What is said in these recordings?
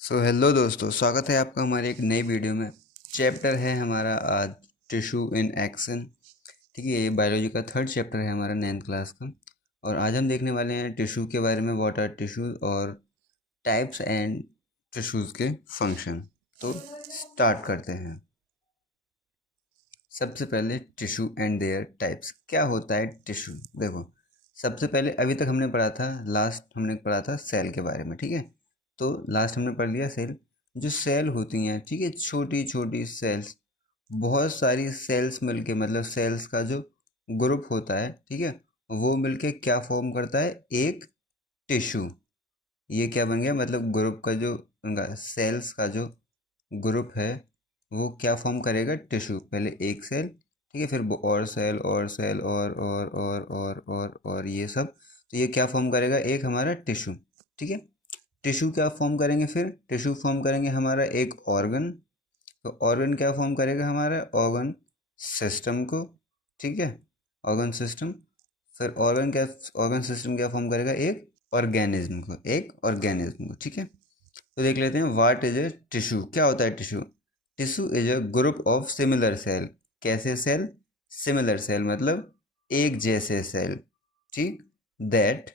Hello दोस्तों, स्वागत है आपका हमारे एक नई वीडियो में। चैप्टर है हमारा आज टिश्यू इन एक्शन। ठीक है, ये बायोलॉजी का थर्ड चैप्टर है हमारा 9th क्लास का। और आज हम देखने वाले हैं टिश्यू के बारे में, व्हाट आर टिश्यूज और टाइप्स एंड टिश्यूज के फंक्शन। तो स्टार्ट करते हैं। सबसे पहले टिश्यू एंड देयर टाइप्स। क्या होता है टिश्यू? देखो, सबसे पहले अभी तक हमने पढ़ा था, लास्ट हमने पढ़ा था सेल के बारे में। ठीक है, तो लास्ट हमने पढ़ लिया सेल। जो सेल होती हैं, ठीक है, छोटी छोटी सेल्स, बहुत सारी सेल्स मिलके, मतलब सेल्स का जो ग्रुप होता है, ठीक है, वो मिलके क्या फॉर्म करता है? एक टिश्यू। ये क्या बन गया? मतलब ग्रुप का जो उनका सेल्स का जो ग्रुप है वो क्या फॉर्म करेगा? टिश्यू। पहले एक सेल, ठीक है, फिर और सेल और सेल और ये सब। तो ये क्या फॉर्म करेगा? एक हमारा टिश्यू। ठीक है, टिश्यू क्या फॉर्म करेंगे? फिर टिश्यू फॉर्म करेंगे हमारा एक ऑर्गन। तो ऑर्गन क्या फॉर्म करेगा? हमारा ऑर्गन सिस्टम को। ठीक है, ऑर्गन सिस्टम। फिर ऑर्गन सिस्टम क्या फॉर्म करेगा? एक ऑर्गेनिज्म को, एक ऑर्गेनिज्म को। ठीक है, तो देख लेते हैं व्हाट इज ए टिश्यू। क्या होता है tissue? Tissue is a group of similar cell. कैसे सेल? सिमिलर सेल मतलब एक जैसे सेल। ठीक, that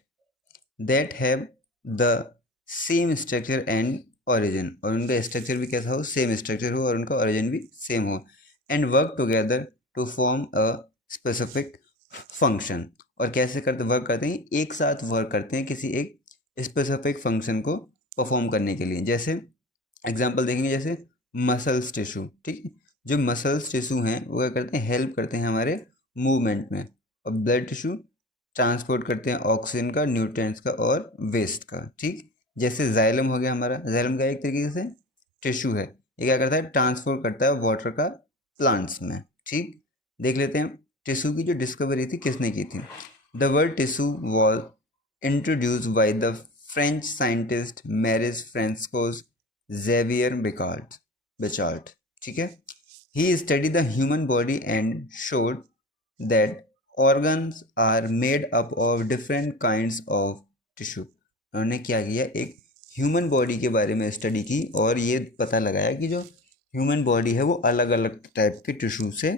that have the same structure and origin. और उनका स्ट्रक्चर भी कैसा हो? सेम स्ट्रक्चर हो और उनका ओरिजिन भी सेम हो। And work together to form a specific function. और कैसे करते वर्क करते हैं? एक साथ वर्क करते हैं किसी एक स्पेसिफिक फंक्शन को परफॉर्म करने के लिए। जैसे एग्जांपल देखेंगे, जैसे मसल्स टिश्यू। ठीक है, जो मसल्स टिश्यू हैं वो क्या करते हैं? हेल्प करते हैं हमारे मूवमेंट में। और ब्लड टिश्यू ट्रांसपोर्ट करते हैं ऑक्सीजन का, न्यूट्रिएंट्स का और वेस्ट का। ठीक, जैसे जाइलम हो गया हमारा। जाइलम का एक तरीके से टिश्यू है। ये क्या करता है? ट्रांसपोर्ट करता है वाटर का प्लांट्स में। ठीक, देख लेते हैं टिश्यू की जो डिस्कवरी थी किसने की थी। The word tissue was introduced by the French scientist Marie François Xavier Bichat. ठीक है, he studied the human body and showed that organs are made up of different kinds of tissue। उन्होंने क्या किया? एक ह्यूमन बॉडी के बारे में study की और ये पता लगाया कि जो ह्यूमन बॉडी है वो अलग अलग टाइप के टिश्यू से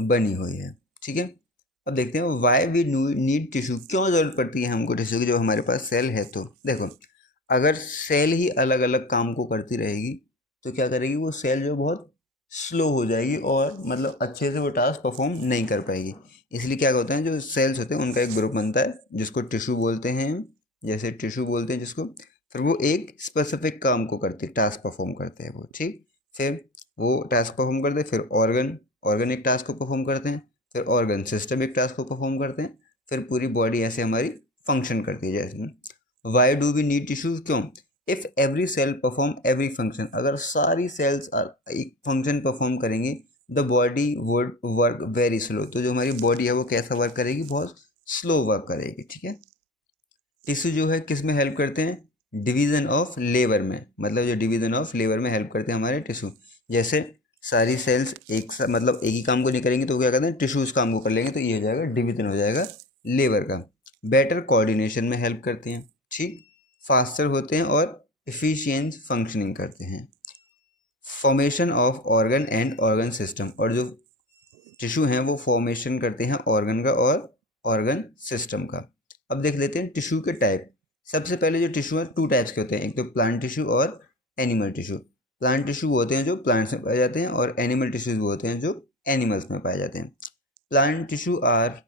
बनी हुई है। ठीक है, अब देखते हैं वाई वी नीड टिश्यू। क्यों ज़रूरत पड़ती है हमको टिश्यू की? जो हमारे पास सेल है। तो देखो, अगर सेल ही अलग अलग काम को करती रहेगी तो क्या करेगी? वो सेल जो बहुत स्लो हो जाएगी और मतलब अच्छे से वो टास्क परफॉर्म नहीं कर पाएगी। इसलिए क्या होता है, जो सेल्स होते हैं उनका एक ग्रुप बनता है जिसको टिश्यू बोलते हैं। जैसे टिश्यू बोलते हैं जिसको, फिर वो एक स्पेसिफिक काम को करते, टास्क परफॉर्म करते हैं वो। ठीक, फिर वो टास्क परफॉर्म करते हैं। फिर ऑर्गन ऑर्गन एक टास्क को परफॉर्म करते हैं। फिर ऑर्गन सिस्टम एक टास्क को परफॉर्म करते हैं। फिर पूरी बॉडी ऐसे हमारी फंक्शन करती है। जैसे why do we need tissues? क्यों? If every cell perform every function, अगर सारी सेल्स एक फंक्शन परफॉर्म करेंगी, the body would work very slow. तो जो हमारी बॉडी है वो कैसा वर्क करेगी? बहुत स्लो वर्क करेगी। ठीक है, टिश्यू जो है किस में हेल्प करते हैं? डिवीजन ऑफ लेबर में। मतलब जो डिवीजन ऑफ लेबर में हेल्प करते हैं हमारे टिश्यू। जैसे सारी सेल्स मतलब एक ही काम को नहीं करेंगे तो क्या कहते हैं? टिश्यू उस काम को कर लेंगे, तो ये हो जाएगा डिवीजन हो जाएगा लेबर का। बेटर कोऑर्डिनेशन में हेल्प करते हैं। ठीक, फास्टर होते हैं और एफिशिएंट फंक्शनिंग करते हैं। Formation of organ and organ system. और जो टिश्यू हैं वो फॉर्मेशन करते हैं ऑर्गन का और ऑर्गन सिस्टम का। अब देख लेते हैं टिश्यू के टाइप। सबसे पहले जो टिश्यू है टू टाइप्स के होते हैं, एक तो प्लांट टिश्यू और एनिमल टिश्यू। प्लांट टिश्यू वो होते हैं जो प्लांट्स में पाए जाते हैं और एनिमल टिश्यूज वो होते हैं जो एनिमल्स में पाए जाते हैं। Plant tissue are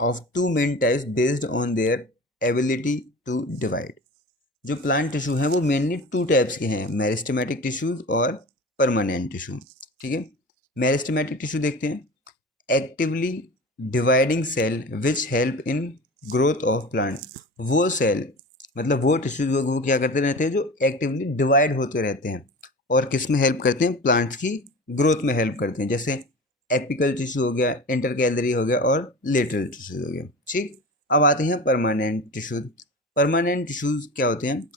of two main types based on their ability to divide. जो प्लांट टिश्यू हैं वो मेनली टू टाइप्स के हैं, मेरिस्टेमेटिक टिश्यूज और परमानेंट टिश्यू। ठीक है, मेरिस्टेमेटिक टिश्यू देखते हैं। Actively dividing cell which help in growth of plant. वो सेल मतलब वो टिश्यूज वो क्या करते रहते हैं? जो एक्टिवली डिवाइड होते रहते हैं और किस में हेल्प करते हैं? प्लांट्स की ग्रोथ में हेल्प करते हैं। जैसे एपिकल टिश्यू हो गया, इंटरकैलरी हो गया और लेटरल टिश्यूज हो गया। ठीक, अब आते हैं परमानेंट टिश्यूज। परमानेंट टिश्यूज क्या होते हैं?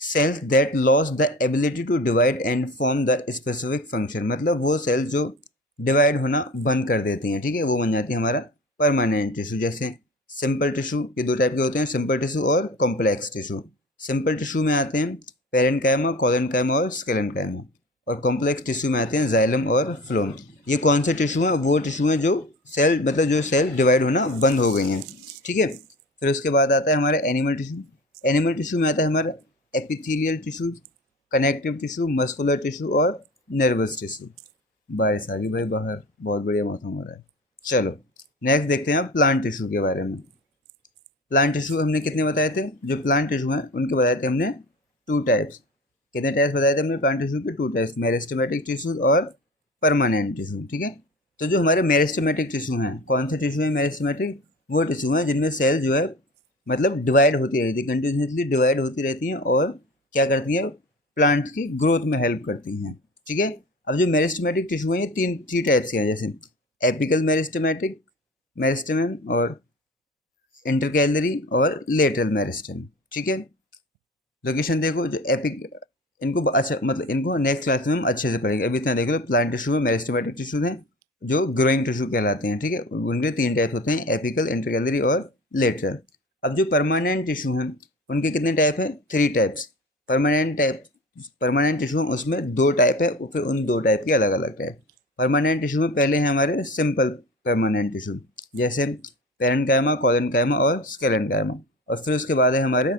Cells that loss the ability to divide and form the specific function. मतलब वो सेल्स जो डिवाइड होना बंद कर देती हैं, ठीक है, वो बन जाती है हमारा परमानेंट टिश्यू। जैसे सिंपल टिश्यू, ये दो टाइप के होते हैं, सिंपल टिश्यू और कॉम्प्लेक्स टिश्यू। सिंपल टिश्यू में आते हैं पेरेन्काइमा, कोलेनकाइमा और स्केलेनकाइमा। और कॉम्प्लेक्स टिश्यू में आते हैं जाइलम और फ्लोम। ये कौन से टिश्यू हैं? वो टिश्यू हैं जो सेल मतलब जो सेल डिवाइड होना बंद हो गई हैं, ठीक है। फिर उसके बाद आता है हमारे एनिमल टिश्यू। एनिमल टिश्यू में आता है हमारा epithelial tissue, connective tissue, muscular tissue और नर्वस टिश्यू। बारिश आ गई भाई बाहर, बहुत बढ़िया मौसम हो रहा है। चलो नेक्स्ट देखते हैं प्लांट टिश्यू के बारे में। प्लांट टिश्यू हमने कितने बताए थे? जो प्लांट टिश्यू हैं उनके बताए थे हमने 2 टाइप्स। कितने टाइप्स बताए थे हमने प्लांट टिश्यू के? 2 टाइप्स, मेरिस्टेमेटिक टिश्यूज और परमानेंट टिश्यू, ठीक है। तो जो हमारे मेरिस्टेमेटिक टिश्यू हैं, कौन से टिश्यू हैं मेरिस्टेमेटिक? वो टिश्यू हैं जिनमें सेल जो है मतलब डिवाइड होती रहती है, कंटिन्यूसली डिवाइड होती रहती हैं और क्या करती हैं? प्लांट की ग्रोथ में हेल्प करती हैं, ठीक है। अब जो मेरिस्टेमेटिक टिश्यू हैं ये 3 टाइप्स के हैं, जैसे एपिकल मेरिस्टेमेटिक मेरिस्टेम और इंटरकैलरी और लेटरल मेरिस्टेम, ठीक है। लोकेशन देखो, जो एपिक इनको अच्छा मतलब इनको नेक्स्ट क्लास में हम अच्छे से पढ़ेंगे। अभी इतना देखो तो प्लांट टिश्यू में मेरिस्टेमेटिक टिश्यूज हैं जो ग्रोइंग टिश्यू कहलाते हैं, ठीक है। उनके 3 टाइप होते हैं, एपिकल, इंटरकैलरी और लेटरल। अब जो परमानेंट टिश्यू हैं उनके कितने टाइप है? 3 टाइप्स। परमानेंट टिश्यू उसमें 2 टाइप है, फिर उन 2 टाइप के अलग अलग टाइप। परमानेंट टिश्यू में पहले हैं हमारे सिंपल परमानेंट टिश्यू, जैसे पेरेन्काइमा, कोलेनकाइमा और स्केलेनकाइमा। और फिर उसके बाद है हमारे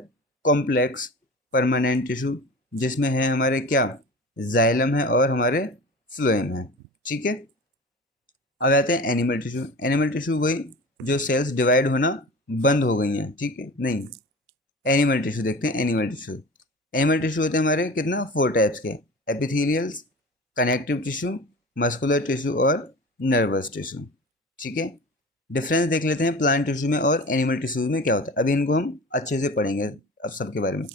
कॉम्प्लेक्स परमानेंट टिश्यू, जिसमें है हमारे क्या? जाइलम है और हमारे फ्लोएम है, ठीक है। अब आते हैं एनिमल टिश्यू। एनिमल टिश्यू वही जो सेल्स डिवाइड होना बंद हो गई हैं, ठीक है। नहीं, एनिमल टिश्यू देखते हैं। एनिमल टिश्यू, एनिमल टिश्यू होते हैं हमारे कितना? 4 टाइप्स के, एपिथेलियल्स, कनेक्टिव टिश्यू, मस्कुलर टिश्यू और नर्वस टिश्यू, ठीक है। डिफरेंस देख लेते हैं प्लांट टिश्यू में और एनिमल टिश्यूज में क्या होता है। अभी इनको हम अच्छे से पढ़ेंगे अब सबके बारे में।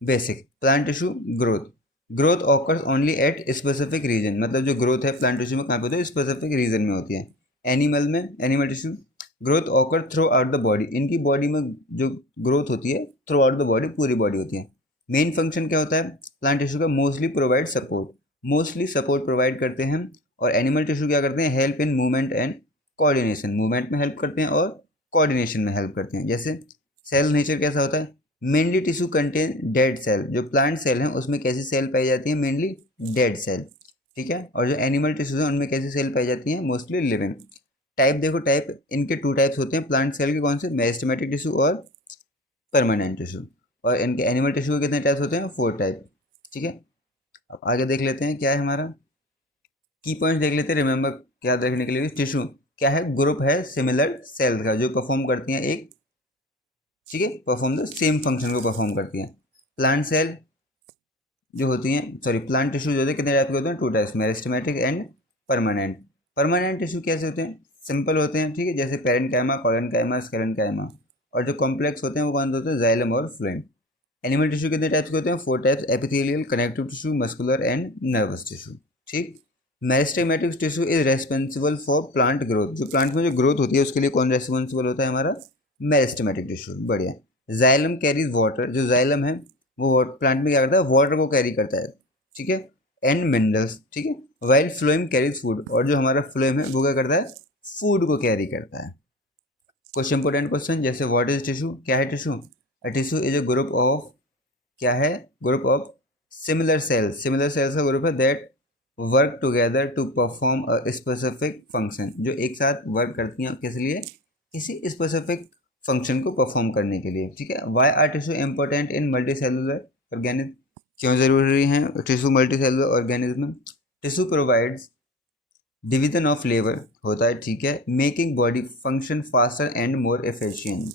Basic plant tissue growth. Growth occurs only at specific region, मतलब जो ग्रोथ है प्लांट टिश्यू में कहाँ पे होती है? स्पेसिफिक रीजन में होती है। Animal tissue growth occur through out the body. इनकी बॉडी में जो ग्रोथ होती है थ्रू आउट द बॉडी, पूरी बॉडी होती है। मेन फंक्शन क्या होता है प्लांट टिश्यू का? Mostly provide support, mostly support provide करते हैं। और एनिमल टिश्यू क्या करते हैं? Help in movement and coordination, movement में हेल्प करते हैं और कोऑर्डिनेशन में हेल्प करते हैं। जैसे सेल नेचर कैसा होता है? Mainly tissue contain dead cell. जो प्लांट सेल हैं उसमें कैसी सेल पाई जाती है? मेनली डेड सेल, ठीक है। और जो एनिमल टिश्यूज हैं उनमें कैसी सेल पाई जाती हैं? Mostly living. टाइप देखो, टाइप इनके 2 टाइप्स होते हैं प्लांट सेल के, कौन से? मेरिस्टेमेटिक टिश्यू और परमानेंट टिश्यू। और इनके एनिमल टिश्यू के कितने टाइप्स होते हैं? 4 टाइप, ठीक है। अब आगे देख लेते हैं क्या है हमारा की पॉइंट्स देख लेते हैं रिमेंबर याद रखने के लिए। टिश्यू क्या है? ग्रुप है सिमिलर सेल का जो परफॉर्म करती हैं एक, ठीक है, परफॉर्म द सेम फंक्शन को परफॉर्म करती हैं। प्लांट सेल जो होती हैं, सॉरी प्लांट टिश्यू जो होते हैं कितने टाइप के होते हैं? 2 types, meristematic and permanent. Permanent tissue कैसे होते हैं? सिंपल होते हैं, ठीक है, जैसे पेरेन्काइमा, कोलेनकाइमा, स्केलेनकाइमा। और जो कॉम्प्लेक्स होते हैं वो कौन से होते हैं? जाइलम और फ्लोएम। एनिमल टिश्यू कितने टाइप्स के होते हैं? 4 types, epithelial, connective tissue, muscular and nervous tissue, ठीक। Meristematic tissue is responsible for plant growth. जो प्लांट में जो ग्रोथ होती है उसके लिए कौन रेस्पॉन्सिबल होता है? हमारा मेरिस्टेमेटिक टिश्यू, बढ़िया। Xylem carries water. जो जाइलम है वो प्लांट में क्या करता है? वाटर को कैरी करता है, ठीक है, एंड मिनरल्स, ठीक है। While phloem carries food. और जो हमारा फ्लोएम है वो क्या करता है? फूड को कैरी करता है। कुछ इंपोर्टेंट क्वेश्चन, जैसे व्हाट इज टिश्यू? क्या है tissue? A tissue is a group of, क्या है? Group of similar cells. Similar cells का ग्रुप है that work together to perform a specific function. जो एक साथ वर्क करती हैं किस लिए? किसी स्पेसिफिक फंक्शन को परफॉर्म करने के लिए, ठीक है। Why are tissue important in multicellular organism? क्यों ज़रूरी है टिश्यू मल्टी सेलुलर ऑर्गेनिज्म में? Tissue provides division of labour होता है, ठीक है, making body function faster and more efficient.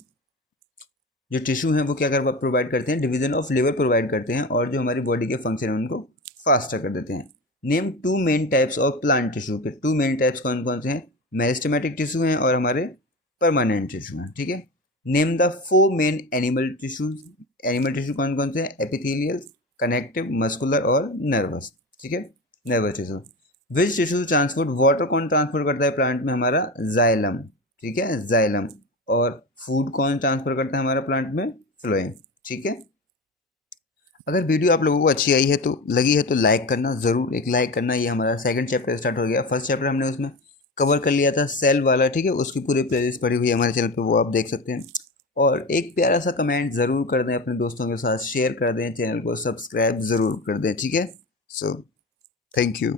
जो टिश्यू हैं वो क्या कर प्रोवाइड करते हैं? डिवीजन ऑफ लेबर प्रोवाइड करते हैं और जो हमारी बॉडी के फंक्शन है उनको फास्टर कर देते हैं। Name 2 main types of plant tissue के 2 मेन टाइप्स कौन कौन से हैं? मेरिस्टेमेटिक टिश्यू हैं और हमारे परमानेंट टिश्यू हैं, ठीक है। Name the 4 main animal tissues. Animal tissue कौन कौन से हैं? एपिथेलियल, कनेक्टिव, मस्कुलर और नर्वस, ठीक है, नर्वस टिश्यू। विच टिश्यू ट्रांसपोर्ट वाटर? कौन ट्रांसपोर्ट करता है प्लांट में? हमारा जाइलम, ठीक है, जाइलम। और फूड कौन ट्रांसफर करता है हमारा प्लांट में? फ्लोएम, ठीक है। अगर वीडियो आप लोगों को अच्छी आई है तो लगी है तो लाइक करना, ज़रूर एक लाइक करना। ये हमारा सेकंड चैप्टर स्टार्ट हो गया। फर्स्ट चैप्टर हमने उसमें कवर कर लिया था सेल वाला, ठीक है, उसकी पूरी प्लेलिस्ट पड़ी हुई है हमारे चैनल पे, वो आप देख सकते हैं। और एक प्यारा सा कमेंट ज़रूर कर दें, अपने दोस्तों के साथ शेयर कर दें, चैनल को सब्सक्राइब ज़रूर कर दें, ठीक है। So thank you.